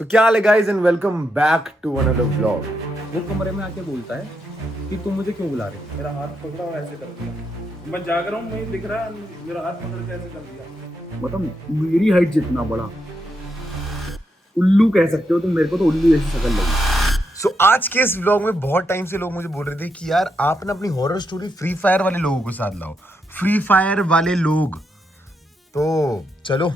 So क्या हाल है guys and welcome back to another vlog. वो कमरे में आके बोलता है कि तुम मुझे क्यों बुला रहे हो। मेरा हाथ पकड़ा और ऐसे कर दिया। मैं जाग रहा हूँ, मुझे दिख रहा है, मेरा हाथ पकड़ के ऐसे कर दिया। मतलब मेरी हाइट जितना बड़ा उल्लू कह सकते हो तुम मेरे को, तो उल्लू जैसी शक्ल लगी। So आज के इस vlog में बहुत टाइम से लोग मुझे बोल रहे थे कि यार आप ना अपनी हॉरर स्टोरी फ्री फायर वाले लोगों के साथ लाओ, फ्री फायर वाले लोग। तो चलो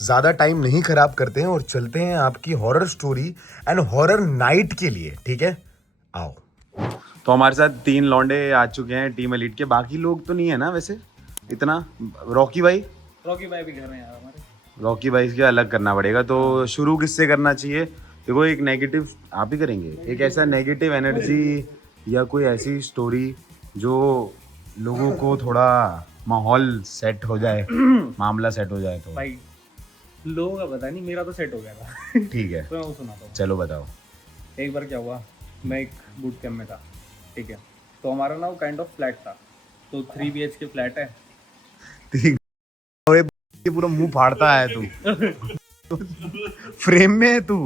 ज्यादा टाइम नहीं खराब करते हैं और चलते हैं आपकी horror story and horror night के लिए। ठीक है, आओ। तो हमारे साथ 3 लौंडे आ चुके हैं टीम एलीट के। बाकी लोग तो नहीं है ना वैसे इतना। रॉकी भाई भी घर में यार हमारे। रॉकी भाई के अलग करना पड़ेगा। तो शुरू किससे करना चाहिए? देखो, एक नेगेटिव आप ही करेंगे, एक ऐसा नेगेटिव एनर्जी या कोई ऐसी स्टोरी जो लोगों को थोड़ा माहौल सेट हो जाए, मामला सेट हो जाए। तो भाई लोगों का पता नहीं, मेरा तो सेट हो गया था। ठीक है, तो मैं वो सुनाता हूँ। चलो बताओ। एक बार क्या हुआ, मैं एक बूट कैंप में था, ठीक है। तो हमारा ना वो काइंड ऑफ फ्लैट था, तो 3 BHK फ्लैट है। ठीक है, ये पूरा मुंह फाड़ता है तू। फ्रेम में है तू।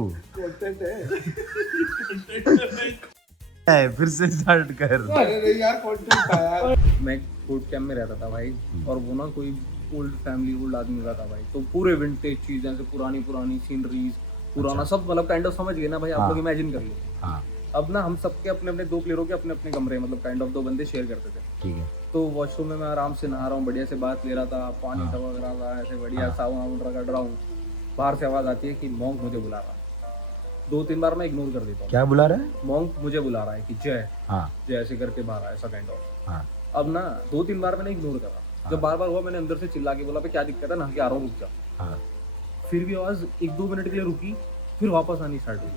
फिर से स्टार्ट कर। अरे यार कंटेंट था यार। मैं एक बूट कैंप में रहता था भाई, और वो ना कोई ओल्ड फैमिली, ओल्ड आदमी का था भाई। तो पूरे विंटेज चीजें से पुरानी पुरानी सीनरीज, पुराना सब, मतलब काइंड ऑफ समझ गए ना भाई, आप लोग इमेजिन कर लो। हाँ, अब ना हम सबके अपने अपने 2 प्लेयरों के अपने अपने कमरे, मतलब काइंड ऑफ 2 बंदे शेयर करते थे। ठीक है। तो वॉशरूम में मैं आराम से नहा रहा हूँ, बढ़िया से बात ले रहा था, पानी टपक रहा था, ऐसे बढ़िया साबुन रगड़ रहा हूँ। बाहर से आवाज आती है कि मॉन्क मुझे बुला रहा है। 2-3 बार मैं इग्नोर कर देता हूँ। क्या बुला रहा है? मॉन्क मुझे बुला रहा है कि जय हाँ जय ऐसे करके बाहर आया, ऐसा काइंड ऑफ। हाँ। अब ना 2-3 बार मैंने इग्नोर करा। जब बार बार हुआ, मैंने अंदर से चिल्ला के बोला, पे क्या दिक्कत है, नहा के आ रहा हूँ, रुक जा। हाँ। फिर भी आवाज 1-2 मिनट के लिए रुकी, फिर वापस आनी स्टार्ट हुई।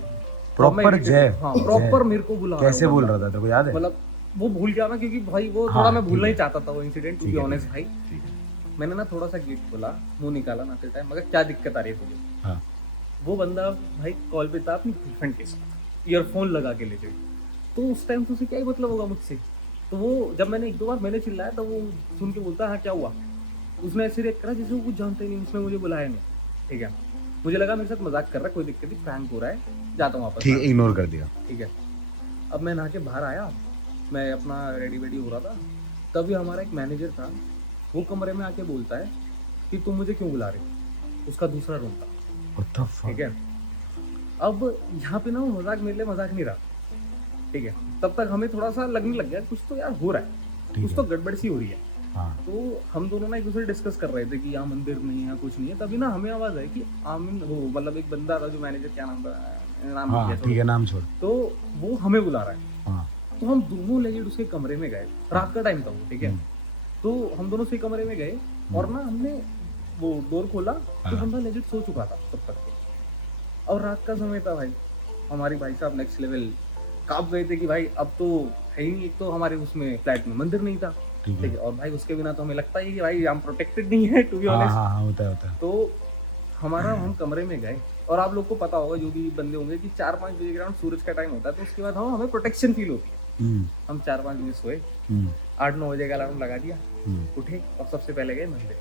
प्रॉपर जय? हाँ, प्रॉपर मेरे को बुला रहा है कैसे वो बोल बंदा। रहा था तेरे को याद है? मतलब वो भूल गया ना, क्योंकि भाई वो हाँ, थोड़ा मैं ठीक भूलना ही है। चाहता था वो इंसिडेंट, टू बी ऑनेस्ट भाई। ठीक है। मैंने ना थोड़ा सा गेट खोला, मुंह निकाला ना टाइम, मगर क्या दिक्कत आ रही है तुझे? हाँ। वो बंदा भाई कॉल पे था अपनी गर्लफ्रेंड के साथ, ईयरफोन लगा के लेके। तो उस टाइम तुझे क्या ही मतलब होगा मुझसे? तो वो जब मैंने 1-2 बार मैंने चिल्लाया, तो वो सुन के बोलता, हाँ क्या हुआ? उसने ऐसे रिएक्ट करा जैसे वो कुछ जानते नहीं, उसने मुझे बुलाया नहीं। ठीक है, मुझे लगा मेरे साथ मजाक कर रहा है, कोई दिक्कत नहीं, प्रैंक हो रहा है, जाता हूँ वापस। ठीक है, इग्नोर कर दिया। ठीक है। अब मैं नहा के बाहर आया, मैं अपना रेडी वेडी हो रहा था, तभी हमारा एक मैनेजर था, वो कमरे में आके बोलता है कि तुम मुझे क्यों बुला रहे हो। उसका दूसरा रूम था। What the fuck? ठीक है। अब यहाँ पे ना वो मजाक मेरे लिए मजाक नहीं रहा। ठीक है। तब तक हमें थोड़ा सा लगने लग गया कुछ तो यार हो रहा है, कुछ तो गड़बड़ सी हो रही है। हाँ। तो हम दोनों ना एक दूसरे डिस्कस कर रहे थे कि यहाँ मंदिर नहीं है, कुछ नहीं है। तभी ना हमें आवाज आई कि आमिन, वो मतलब एक बंदा था जो मैनेजर, क्या नाम था, नाम भूल हाँ गया, ठीक है, नाम छोड़। तो वो हमें बुला रहा है। हाँ। तो हम दोनों लेजेंड उसके कमरे में गए, रात का टाइम था वो। ठीक है। तो हम दोनों उसके कमरे में गए और ना हमने वो डोर खोला, तो बंदा लेजेंड सो चुका था तब तक के। और रात का समय था भाई, हमारी भाई साहब नेक्स्ट लेवल कांप गए थे कि भाई अब तो है ही नहीं। एक तो हमारे उसमें फ्लैट में मंदिर नहीं था, ठीक है, और भाई उसके बिना तो हमें लगता ही कि भाई हम प्रोटेक्टेड नहीं है, टू बी हाँ ऑनेस्ट। हाँ हाँ, होता है। तो हमारा हम कमरे में गए, और आप लोग को पता होगा जो भी बंदे होंगे कि 4-5 बजे के अराउंड सूरज का टाइम होता है, तो उसके बाद हमें प्रोटेक्शन फील होती है। हम 4-5 बजे सोए, 8-9 बजे का अलार्म लगा दिया, उठे और सबसे पहले गए मंदिर।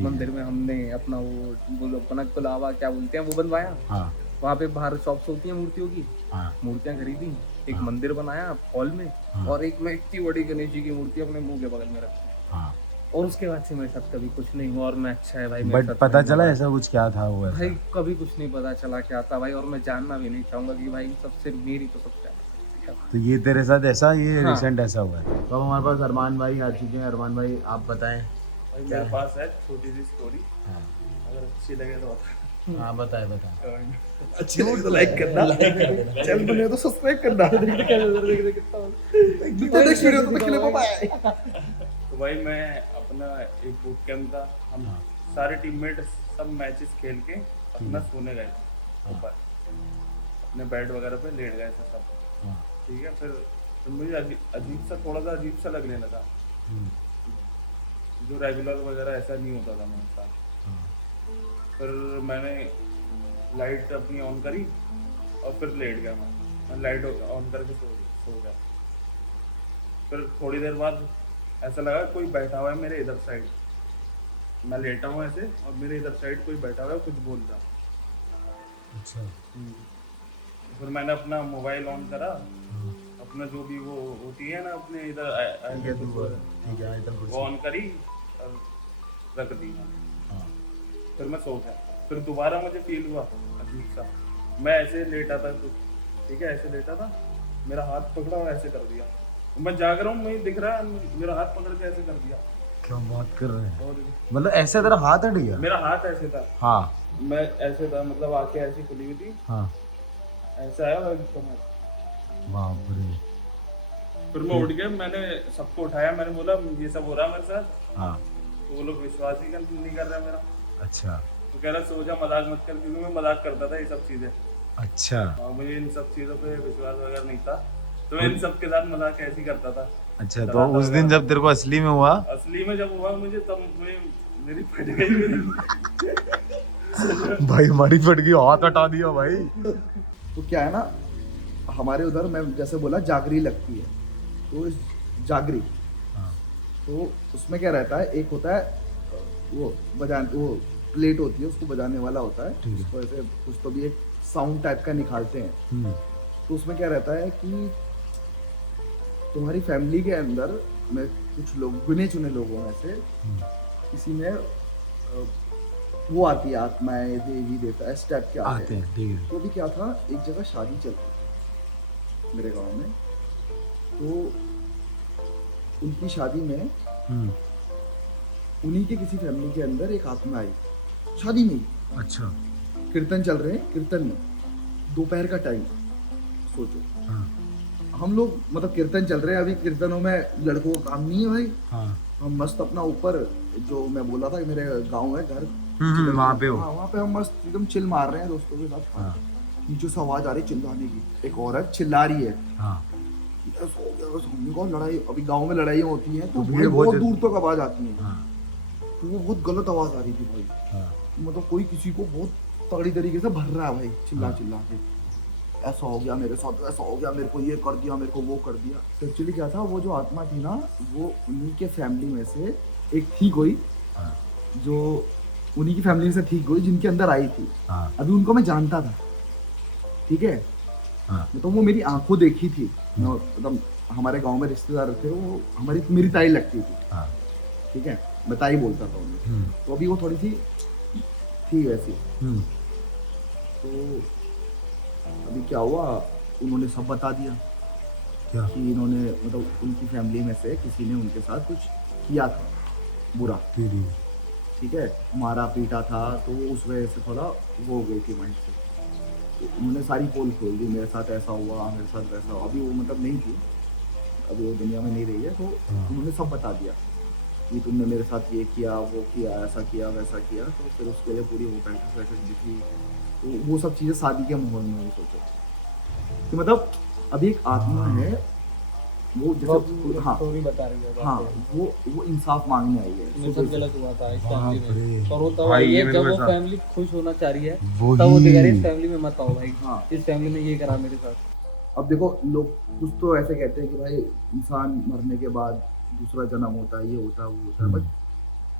मंदिर में हमने अपना वो कनक तो लावा क्या बोलते हैं वो बनवाया। हाँ वहाँ पे बाहर शॉप्स होती हैं मूर्तियों की, हाँ मूर्तियाँ खरीदी, एक मंदिर बनाया हॉल में, और एक मैं इतनी बड़ी गणेश जी की मूर्ति अपने मुंह के बगल में रखी। हाँ। और उसके बाद से मेरे साथ कभी कुछ नहीं हुआ, और मैं अच्छा है भाई। मेरे बट साथ पता नहीं चला हुआ। ऐसा कुछ क्या था वो ऐसा? भाई कभी कुछ नहीं पता चला क्या था भाई, और मैं जानना भी नहीं चाहूंगा कि भाई सबसे मेरी तो सबसे तो ये तेरे साथ ऐसा, ये हाँ। रिसेंट ऐसा हुआ है? तो अब हमारे पास अरमान भाई आ चुके हैं। अरमान भाई आप बताएं। भाई मेरे पास है छोटी सी स्टोरी, हाँ अगर अच्छी लगे तो हाँ, बताएं। अच्छी लगे तो लाइक करना, चैनल बने तो सब्सक्राइब करना। नेक्स्ट वीडियो तो देखने को पाए। तो भाई मैं अपना एक बूट कैंप था, हम सारे टीममेट सब मैचेस खेल के अपना सोने गए ऊपर, अपने बेड वगैरह पे लेट गए थे सब। ठीक है। फिर मुझे अजीब सा, थोड़ा सा अजीब सा लगने लगा, जो रेगुलर वगैरह ऐसा नहीं होता था मेरे साथ। फिर मैंने लाइट अपनी ऑन करी और फिर लेट गया। मैं लाइट ऑन करके सो गया। फिर थोड़ी देर बाद ऐसा लगा कोई बैठा हुआ है मेरे इधर साइड, मैं लेटा हूँ ऐसे, और मेरे इधर साइड कोई बैठा हुआ है, कुछ बोल रहा। अच्छा फिर मैंने अपना मोबाइल ऑन करा, अपना जो भी वो होती है ना अपने इधर ठीक है आयतन वो ऑन करी और रख दी। हाँ फिर मैं सो गया। फिर दोबारा मुझे फील हुआ अजीब सा, मैं ऐसे लेटा था कुछ, ठीक है ऐसे लेटा था, मेरा हाथ पकड़ा और ऐसे कर दिया। मैं जाग रहा हूँ, मुझे दिख रहा है मेरा हाथ पकड़ के ऐसे कर दिया। क्या बात कर रहे हैं, और मतलब ऐसे तेरा हाथ हट गया? मेरा हाथ ऐसे था, हाँ मैं ऐसे था, मतलब आंखें ऐसी खुली हुई थी, हाँ ऐसा आया और एकदम। बाप रे। फिर मैं उठ गया, मैंने सबको उठाया, मैंने बोला ये सब हो रहा है मेरे साथ। हाँ तो वो लोग विश्वास ही नहीं कर रहे मेरा। अच्छा तो कह रहा सो जा, मजाक मत कर, क्योंकि मैं मजाक करता था ये सब चीजें। अच्छा हाँ, मुझे इन सब चीजों पे विश्वास वगैरह नहीं था, तो मैं इन सब के साथ मजाक ऐसे ही करता था। अच्छा। तो उस दिन जब तेरे को असली में हुआ, असली में जब हुआ मुझे, तब मेरी फट गई मेरी। भाई हमारी फट गई, हाथ हटा दिया भाई। तो क्या है ना, हमारे उधर मैं जैसे बोला जागरी लगती है, तो इस जागरी हाँ तो उसमें क्या रहता है, एक होता है वो वो प्लेट होती है, उसको बजाने वाला होता है, ठीक है। उसको ऐसे कुछ तो भी एक साउंड टाइप का निकालते हैं। तो उसमें क्या रहता है कि तुम्हारी फैमिली के अंदर में कुछ लोग, गिने चुने लोगों में से किसी में वो आती है, आत्माएं, देवी देवता इस टाइप के आते हैं। ठीक है। तो भी क्या था, एक जगह शादी चलती थी मेरे गांव में, तो उनकी शादी में उन्हीं के किसी फैमिली के अंदर एक आत्मा आई शादी में ही। अच्छा कीर्तन चल रहे हैं, कीर्तन में दोपहर का टाइम, सोचो हाँ हम लोग मतलब कीर्तन चल रहे हैं, अभी कीर्तनों में लड़कों का काम नहीं है भाई। हाँ हम मस्त अपना ऊपर, जो मैं बोला था कि मेरे गांव है घर, वहाँ पे हो। हाँ वहाँ पे हम मस्त एकदम चिल मार रहे हैं दोस्तों के साथ। हाँ नीचे से आवाज आ रही चिल्लाने की, एक औरत चिल्ला रही है, हाँ बस हो गया, बस हमने कहा लड़ाई, अभी गांव में लड़ाइयाँ होती हैं तो तो भाई भीड़ बहुत बहुत दूर तक आवाज आती है। हाँ तो वो बहुत गलत आवाज आ रही थी भाई, हाँ मतलब कोई किसी को बहुत तगड़ी तरीके से भर रहा है भाई, चिल्ला चिल्ला के, ऐसा हो गया मेरे साथ, ऐसा हो गया, मेरे को ये कर दिया, मेरे को वो कर दिया। तो एक्चुअली क्या था, वो जो आत्मा थी ना, वो उन्हीं के फैमिली में से एक थी कोई, हाँ जो उन्हीं की फैमिली से थी कोई, जिनके अंदर आई थी। हाँ अभी उनको मैं जानता था, ठीक है, हाँ तो वो मेरी आंखों देखी थी, मतलब हमारे गांव में रिश्तेदार थे, वो हमारी मेरी ताई लगती थी, हाँ ठीक है, मैं ताई बोलता था उन्हें। तो अभी वो थोड़ी सी थी वैसी। तो अभी क्या हुआ, उन्होंने सब बता दिया क्या? कि इन्होंने मतलब उनकी फैमिली में से किसी ने उनके साथ कुछ किया था बुरा, तेरी ठीक है, मारा पीटा था, तो वो उस वजह से थोड़ा वो हो गई थी माइंड से। तो उन्होंने सारी पोल खोल दी, मेरे साथ ऐसा हुआ, मेरे साथ वैसा हुआ। अभी वो मतलब नहीं थी, अभी वो दुनिया में नहीं रही है, तो उन्होंने सब बता दिया कि तुमने मेरे साथ ये किया, वो किया, ऐसा किया, वैसा किया। तो फिर उसके लिए पूरी वो बैठक दिखी, तो वो सब चीज़ें शादी के माहौल में वो सोचो कि मतलब अभी एक आत्मा है, वो जैसे हाँ स्टोरी बता रही है हाँ, वो इंसाफ मांगने आई है। मेरे साथ गलत हुआ था इस फैमिली बाप रे। में, और वो तब भाई, आई ये है मेरे जब को वो ऐसा- फैमिली खुश होना चाह रही है, वही। तब वो दिखा रही है इस फैमिली में मत आओ भाई, हाँ। इस फैमिली ने ये करा मेरे साथ। अब देखो, लोग कुछ तो ऐसे कहते हैं कि भाई इंसान मरने के बाद दूसरा जन्म होता है, ये होता है, वो होता है, बट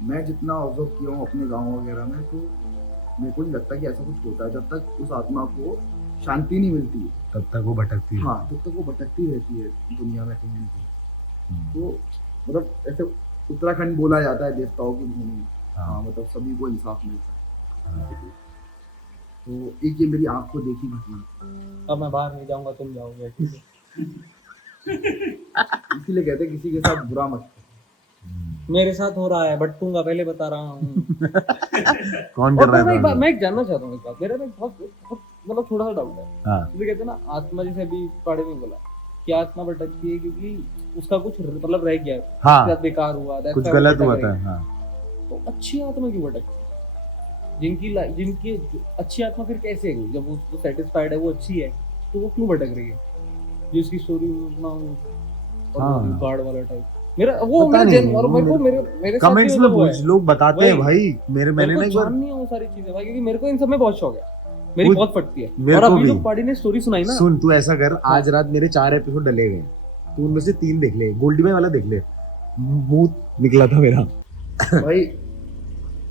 मैं जितना ऑब्जर्व किया हूँ अपने गाँव वगैरह में, तो मेरे को नहीं लगता कि ऐसा कुछ होता है। जब तक उस आत्मा को शांति नहीं मिलती है, तब तक वो भटकती है। हाँ, तब तक वो भटकती रहती है दुनिया में कहीं ना कहीं। तो मतलब ऐसे उत्तराखंड बोला जाता है देवताओं की भूमि, हाँ, मतलब सभी को इंसाफ मिलता है। तो एक ये मेरी आंखों देखी घटना, अब मैं बाहर नहीं जाऊंगा, तुम जाओगे, ठीक है? इसीलिए कहते हैं किसी के साथ बुरा मत करो। मेरे साथ हो रहा है, बटूंगा, पहले बता रहा हूँ। कौन कर और रहा मैं है एक बात? मैं एक जानना चाहता हूँ, एक बात मेरा ना बहुत मतलब थोड़ा सा डाउट है। हाँ जैसे कहते हैं ना, आत्मा, जैसे अभी पाड़े में बोला कि आत्मा भटकती है क्योंकि उसका कुछ मतलब रह गया, हाँ, उसके साथ बेकार हुआ, that's कुछ why वो गलत भटक हुआ रही था। है। हाँ तो अच्छी आत्मा क्यों भटकती है? जिनकी अच्छी आत्मा फिर कैसे है? जब वो सेटिस्फाइड है, वो अच्छी है, तो वो क्यों भटक रही है? जो इसकी स्टोरी हाँ। गार्ड वाला टाइप, मेरा वो पता मेरे नहीं, जन्म, और वो मेरे साथ कमेंट्स भी में मतलब हुआ पूछ, है। लोग बताते हैं वही। भाई। मेरे मैंने ना को एक बार, जाननी है वो सारी चीजें भाई, क्योंकि मेरे को इन सब में बहुत शौक है, मेरी वो- बहुत फटती है। मेरे और को अभी भी। जो पाड़ी ने स्टोरी सुनाई ना, सुन तू ऐसा कर, आज रात मेरे 4 एपिसोड डले गए, तू उनमें से 3 देख ले, गोल्डी भाई वाला देख ले, मुंह निकला था मेरा। भाई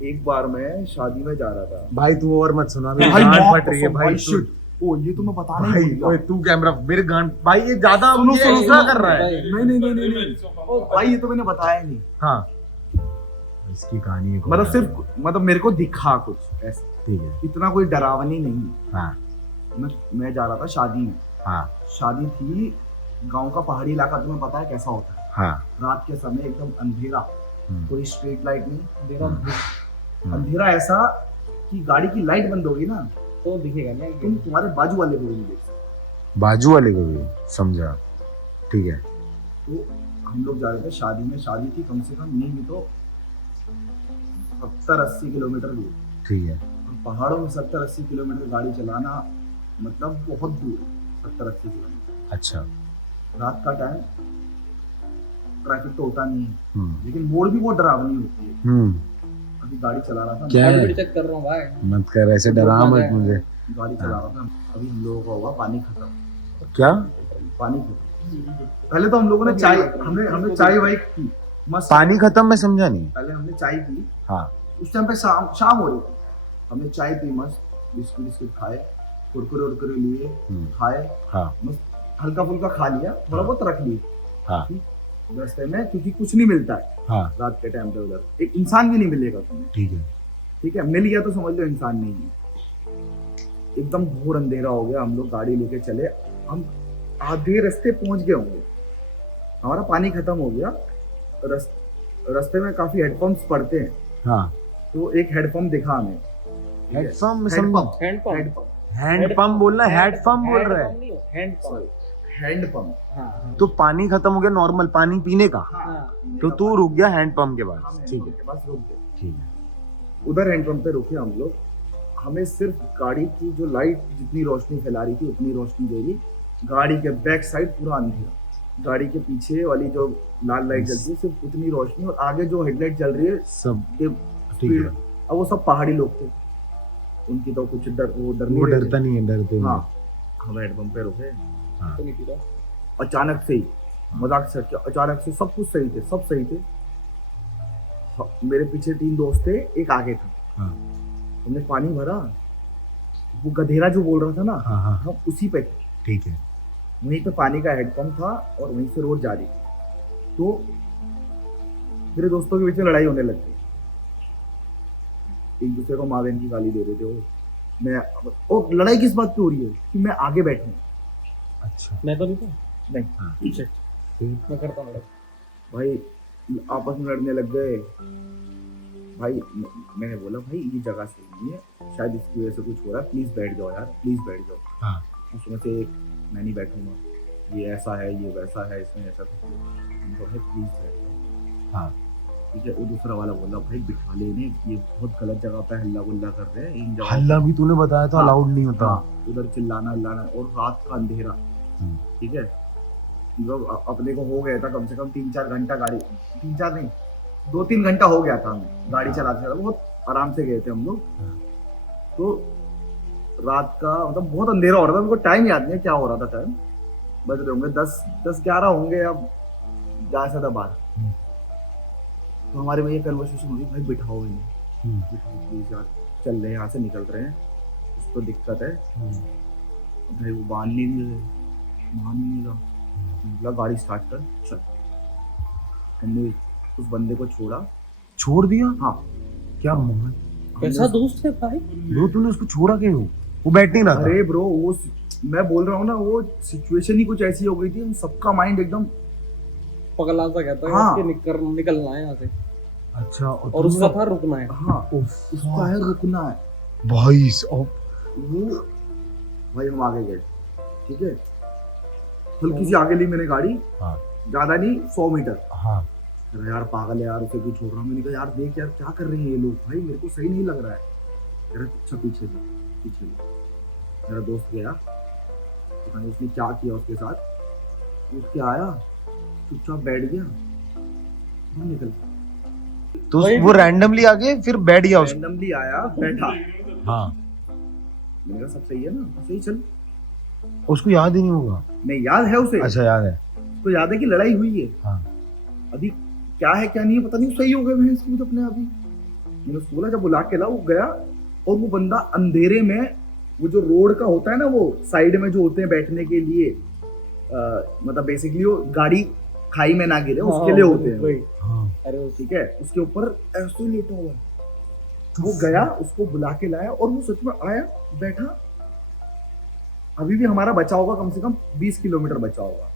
एक बार मैं शादी में जा रहा था भाई तू और मत सुना, मेरी भाई गांड बहुत फट रही है कसम, भाई। shit। ओ ये तो मैं बताना भाई ही भूल ओए गया। तू कैमरा मेरे गांड भाई, ये ज्यादा सुनो, मुझे सुनो, एक्स्ट्रा सुनो। कर रहा है। नहीं ओ भाई ये तो मैंने बताया नहीं। हाँ इसकी कहानी एक और मतलब है। सिर्फ मतलब मेरे को दिखा कुछ ऐसा, ठीक है। इतना कोई डरावनी नहीं। हाँ मैं जा रहा था शादी में। हाँ शादी थी गांव का पहाड़ी इलाका, तुम्हें पता है कैसा होता है। हाँ रात के समय एकदम अंधेरा, कोई स्ट्रीट लाइट नहीं, अंधेरा अंधेरा ऐसा कि गाड़ी की लाइट बंद होगी ना तो दिखेगा नहीं तुम तुम्हारे बाजू वाले को भी नहीं देख सकते। बाजू वाले को भी समझा, ठीक है। तो हम लोग जा रहे थे शादी में, शादी थी कम से कम नहीं भी तो 70-80 किलोमीटर दूर। ठीक है। और पहाड़ों में 70-80 किलोमीटर गाड़ी चलाना मतलब बहुत दूर, 70-80 किलोमीटर। अच्छा। रात का टाइम, ट्रैफिक तो होता नहीं है, हम्म लेकिन मोड़ भी बहुत डरावनी होती है। हम्म, अभी गाड़ी चला रहा था, क्या है? मैं चेक कर रहा हूँ भाई। मत कर ऐसे, डरा मत मुझे। गाड़ी चला रहा था, अभी हम लोगों का हुआ पानी खत्म। क्या? पानी खत्म। पहले तो हम लोगों ने चाय, हमने चाय वाई की मस्त। पानी खत्म, मैं समझा नहीं। पहले हमने चाय पी, हाँ उस टाइम पे शाम हो रही थी, हमने चाय पी मस्त, बिस्कुट खाए, कुरकुरे लिए खाए, हाँ मस्त हल्का फुल्का खा लिया, थोड़ा बहुत रख लिया। हाँ रास्ते में क्योंकि कुछ नहीं मिलता है हाँ रात के टाइम पे, उधर एक इंसान भी नहीं मिलेगा तुम्हें। ठीक है। ठीक है, मिल गया तो समझ लो इंसान नहीं है। एकदम घोर अंधेरा हो गया, हम लोग गाड़ी लेके चले, हम आधे रास्ते पहुंच गए होंगे, हमारा पानी खत्म हो गया। रास्ते में काफी हेडपंप्स पड़ते हैं, हाँ तो एक हेडपंप दिखा हमें। Headpump, headpump handpump headpump handpump बोलना, हेडपंप बोल रहा है। Handpump handpump. हाँ तो पानी खत्म हो गया नॉर्मल पानी पीने का, हाँ तो तू रुक गया हैंडपंप के हम पास। ठीक है हैंडपंप के पास रुक गए। ठीक है। उधर हैंडपंप पे रुके हम लोग, हमें सिर्फ गाड़ी की जो लाइट जितनी रोशनी फैला रही थी उतनी रोशनी दे रही, गाड़ी के बैक साइड पूरा अंधेरा, गाड़ी के पीछे वाली जो लाल लाइट जलती है सिर्फ उतनी रोशनी, और आगे जो हेडलाइट जल रही है सब ये ठीक है। अब वो सब पहाड़ी लोग थे, उनकी तो कुछ डर वो वो नहीं रहे डरता थे। नहीं है, डरते नहीं। हाँ, हम हेडपंप पे रुके, तो नहीं पीता। अचानक से ही, मजाक से हट के अचानक से सब कुछ सही थे, सब सही थे। हाँ, मेरे पीछे 3 दोस्त थे, एक आगे था। हाँ हमने पानी भरा, वो गधेरा जो बोल रहा था ना, हाँ हाँ हम उसी पे थे। ठीक है। वहीं पे पानी का हेडपंप था और वहीं से रोड जा रही थी। तो मेरे दोस्तों के बीच में लड़ाई होने लग गई, एक दूसरे को माँ बहन की गाली दे रहे थे वो। मैं, और लड़ाई किस बात पे हो रही है कि मैं आगे बैठूं। अच्छा मैं तो नहीं था। नहीं, हाँ। पीछे फिर? मैं करता हूँ भाई आपस में लड़ने लग गए। भाई मैंने बोला भाई ये जगह सही नहीं है, शायद इसकी वजह से कुछ हो रहा है, प्लीज बैठ जाओ यार, प्लीज बैठ जाओ। हाँ उसमें से एक, मैं नहीं बैठूंगा, ये ऐसा है, ये वैसा है, इसमें ऐसा कुछ है, प्लीज बैठ जाओ। हाँ ठीक है, वो दूसरा वाला बोला भाई बिठा लेने, ये बहुत गलत जगह पे हल्ला गुल्ला कर रहे हैं, इन जगह हल्ला भी तूने बताया था हाँ, अलाउड नहीं होता। हाँ, उधर चिल्लाना और रात का अंधेरा। हम्म। ठीक है, मतलब अपने को हो गया था कम से कम 3-4 घंटा गाड़ी, 3-4 नहीं 2-3 घंटा हो गया था हमें गाड़ी चलाते चलाते, बहुत आराम से गए थे हम लोग। तो रात का मतलब बहुत अंधेरा हो रहा था, हमको टाइम याद नहीं है क्या हो रहा था, टाइम बज रहे होंगे 10-11 होंगे, अब ज्यादा से ज्यादा 12। तो हमारे में ये कन्वर्सेशन हुई, भाई बिठाओ इन्हें, बिठाओ प्लीज यार, चल रहे हैं यहाँ से, निकल रहे हैं, कुछ तो दिक्कत है। भाई वो मान नहीं रहे, मान ही नहीं रहा, बोला गाड़ी स्टार्ट कर चल। हमने उस बंदे को छोड़ा। छोड़ दिया? हाँ, क्या मोहन, कैसा दोस्त है भाई। ब्रो तूने उसको छोड़ा क्यों? वो बैठ नहीं रहा था। अरे ब्रो वो मैं बोल रहा हूँ ना, वो सिचुएशन ही कुछ ऐसी हो गई थी, हम सबका माइंड एकदम पगला सा कहता है हाँ। कि निकलना है यहाँ से, अच्छा और उसका था रुकना है। हाँ उसका है रुकना है। भाई वो भाई हम आगे गए, ठीक है, हल्की सी आगे ली मैंने गाड़ी, हाँ ज्यादा नहीं 100 मीटर। हाँ अरे यार पागल है यार, उसे क्यों छोड़ रहा हूँ। मैंने कहा यार देख यार क्या कर रहे हैं ये लोग, भाई मेरे को सही नहीं लग रहा है। कह रहा अच्छा पीछे जा, पीछे जा। मेरा दोस्त गया, पता नहीं उसने क्या किया उसके साथ, उठ के आया, चुपचाप बैठ गया, और निकल गया। तो वो रैंडमली आगे फिर बैठ गया उसको। रैंडमली आया, बैठा। हाँ मैंने कहा सब सही है ना, सही चल। उसको याद ही नहीं होगा। नहीं याद है उसे, अच्छा याद है। तो याद है कि लड़ाई हुई है। हाँ अभी क्या है क्या नहीं है पता नहीं, सही हो गए मैं इसमें तो अपने अभी मैंने उसको बोला, जब बुला के ला, वो गया और वो बंदा अंधेरे में, वो जो रोड का होता है ना, वो साइड में जो होते हैं बैठने के लिए, मतलब बेसिकली वो गाड़ी खाई में ना गिरे उसके लिए होते हैं, वही। हाँ अरे वो ठीक है, उसके ऊपर ऐसे ही लेटा हुआ है। वो गया, उसको बुला के लाया और वो सच में आया, बैठा। अभी भी हमारा बचा होगा कम से कम 20 किलोमीटर बचा होगा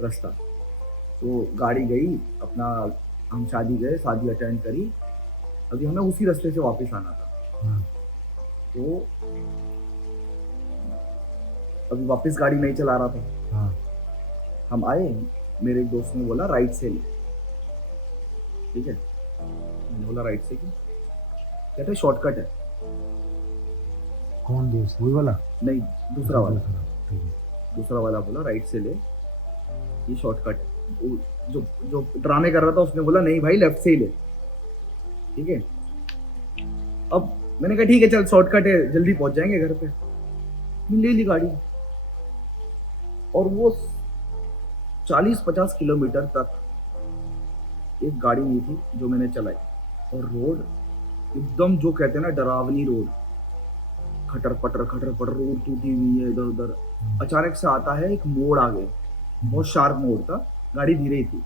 रास्ता। तो गाड़ी गई अपना, हम शादी गए, शादी अटेंड करी। अभी हमें उसी रास्ते से वापस आना था। हाँ। तो अभी वापस गाड़ी नहीं चला रहा था। हाँ हम आए, मेरे एक दोस्त ने बोला राइट से ले, ठीक है। मैंने बोला राइट से क्यों? कहते शॉर्टकट है। कौन दोस्त, वही वाला? नहीं, दूसरा वाला। ठीक है। दूसरा वाला बोला राइट से ले, ये शॉर्टकट है। वो जो जो ड्रामे कर रहा था उसने बोला नहीं भाई लेफ्ट से ही ले, ठीक है। अब मैंने कहा ठीक है चल शॉर्टकट है, जल्दी पहुंच जाएंगे घर पे। मैंने ले ली गाड़ी और वो 40-50 किलोमीटर तक एक गाड़ी नहीं थी जो मैंने चलाई। और रोड एकदम जो कहते हैं ना डरावनी रोड, खटर पटर रोड टूटी हुई है इधर उधर। अचानक से आता है एक मोड़, आगे बहुत शार्प मोड़ था, गाड़ी धीरे ही थी।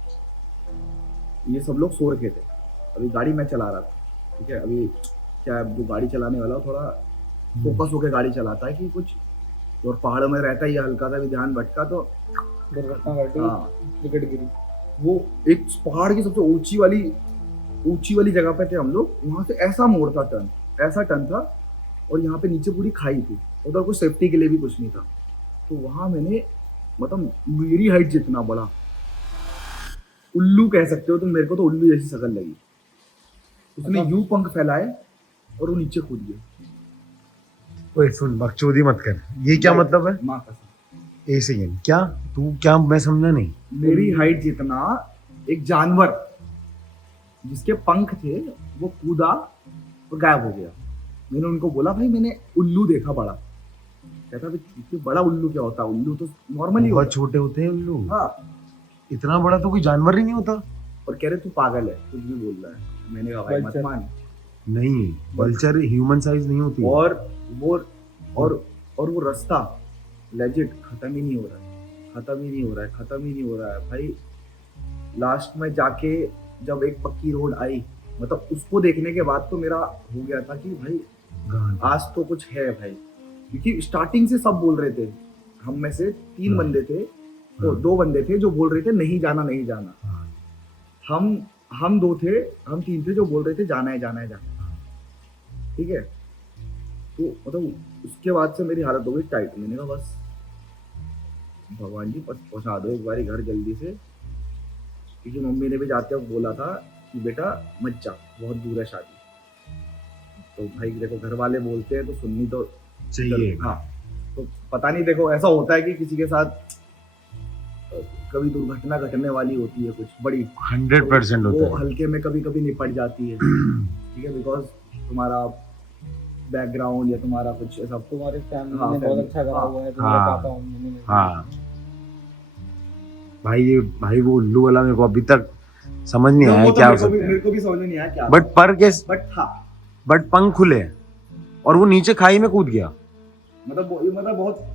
ये सब लोग सो रखे थे, अभी गाड़ी मैं चला रहा था, ठीक है। अभी क्या है, जो गाड़ी चलाने वाला थोड़ा फोकस होकर गाड़ी चलाता है कि कुछ, और पहाड़ों में रहता है ये, हल्का सा भी ध्यान भटका तो दुर्घटना घटी, हाँ, विकेट गिरी। वो एक पहाड़ की सबसे ऊंची वाली जगह पे थे हम लोग। वहां से ऐसा मोड़ था, टर्न ऐसा टर्न था, और यहाँ पे नीचे पूरी खाई थी, उधर कुछ सेफ्टी के लिए भी कुछ नहीं था। तो वहां मैंने, मतलब मेरी हाइट जितना बड़ा उल्लू कह सकते हो तुम, मेरे को तो उल्लू जैसी शक्ल लगी। उसने यूं पंख फैलाए और वो नीचे कूद गया। ओए सुन, बकचोदी मत कर। ये क्या मतलब है? माँ कसम, एक सेकेंड, क्या तू, क्या मैं समझा नहीं। मेरी हाइट जितना एक जानवर जिसके पंख थे वो कूदा और गायब हो गया। मैंने उनको बोला भाई मैंने उल्लू देखा बड़ा। कहता भाई बड़ा उल्लू क्या होता है, उल्लू तो नॉर्मली बहुत होता छोटे होते हैं उल्लू। है। हाँ, इतना बड़ा तो कोई जानवर ही नहीं होता। और कह रहे तू पागल है, कुछ भी बोल रहा है। मैंने कहा भाई मत Vulture। मान। नहीं, वल्चर ह्यूमन साइज नहीं होती। और वो रास्ता लेजिट खत्म ही नहीं हो रहा है भाई। लास्ट में जाके जब एक पक्की रोड आई, मतलब उसको देखने के बाद तो मेरा हो गया था कि भाई गांड। आज तो कुछ है भाई, क्योंकि स्टार्टिंग से सब बोल रहे थे। हम में से 3 बंदे थे, तो 2 बंदे थे जो बोल रहे थे नहीं जाना। हाँ। हम 2 थे, हम 3 थे जो बोल रहे थे जाना है। ठीक है, तो मतलब उसके बाद से मेरी हालत हो गई टाइट। मैंने कहा बस भगवान जी पहुंचा दो एक बारी घर जल्दी से, क्योंकि मम्मी ने भी जाते वक्त बोला था कि बेटा मत जा, बहुत दूर है शादी। तो भाई देखो घर वाले बोलते हैं तो सुननी तो चाहिए। हाँ, तो पता नहीं, देखो ऐसा होता है कि किसी के साथ कभी दुर्घटना घटने वाली होती है कुछ बड़ी, 100% होता वो है। हल्के में कभी निपट जाती है, ठीक है, बिकॉज तुम्हारा बैकग्राउंड या तुम्हारा कुछ ऐसा। तुम्हारे फैमिली हाँ, ने बहुत family, अच्छा करा हाँ, हुआ है, तुम्हारे हाँ, पापा मम्मी ने। हाँ भाई वो उल्लू वाला मेरे को अभी तक समझ नहीं आया क्या हो सकता है। मेरे को भी समझ में नहीं आया क्या, बट पर कैसे, बट हाँ, बट पंख खुले और वो नीचे खाई में कूद गया। मतलब बहुत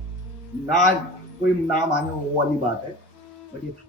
ना कोई ना माने वो वाली बात है, बट ये था।